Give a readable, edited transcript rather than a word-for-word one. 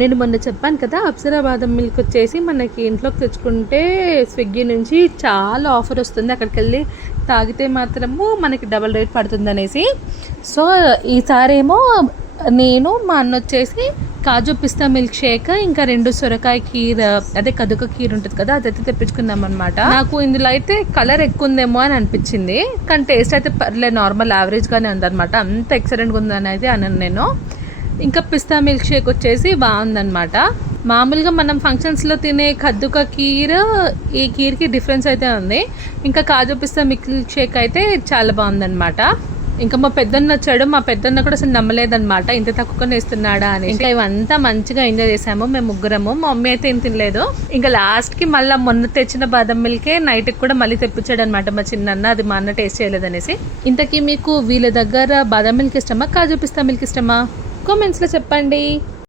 నేను మొన్న చెప్పాను కదా, అప్సరా బాదం మిల్క్ వచ్చేసి మనకి ఇంట్లోకి తెచ్చుకుంటే స్విగ్గీ నుంచి చాలా ఆఫర్ వస్తుంది, అక్కడికి వెళ్ళి తాగితే మాత్రము మనకి డబల్ రేట్ పడుతుంది అనేసి. సో ఈసారి ఏమో నేను మా అన్న వచ్చేసి కాజు పిస్తా మిల్క్ షేక్, ఇంకా 2 సొరకాయ కీర్, అదే కదుక కీర్ ఉంటుంది కదా, అదైతే తెప్పించుకున్నాం అనమాట. నాకు ఇందులో అయితే కలర్ ఎక్కువ ఉందేమో అని అనిపించింది, కానీ టేస్ట్ అయితే పర్లేదు, నార్మల్ యావరేజ్గానే ఉందన్నమాట. అంత ఎక్సలెంట్గా ఉందని అయితే అన్నాను నేను. ఇంకా పిస్తా మిల్క్ షేక్ వచ్చేసి బాగుందన్నమాట. మామూలుగా మనం ఫంక్షన్స్లో తినే కద్దుక కీర్, ఈ కీర్కి డిఫరెన్స్ అయితే ఉంది. ఇంకా కాజు పిస్తా మిల్క్ షేక్ అయితే చాలా బాగుందన్నమాట. ఇంకా మా పెద్దన్న వచ్చాడు, మా పెద్దన్న కూడా అసలు నమ్మలేదన్నమాట ఇంత తక్కువనే ఇస్తున్నాడా అని. ఇంకా ఇవంతా మంచిగా ఎంజాయ్ చేసాము మేము ముగ్గురము. మా మమ్మీ అయితే ఏం తినలేదు. ఇంకా లాస్ట్కి మళ్ళీ మొన్న తెచ్చిన బాదం మిల్కే నైట్కి కూడా మళ్ళీ తెప్పించాడు అనమాట మా చిన్న. అది మా అన్న టేస్ట్ చేయలేదనేసి. ఇంతకీ మీకు వీళ్ళ దగ్గర బాదం మిల్క్ ఇష్టమా, కాజు పిస్తా మిల్క్ ఇష్టమా? కామెంట్స్లో చెప్పండి.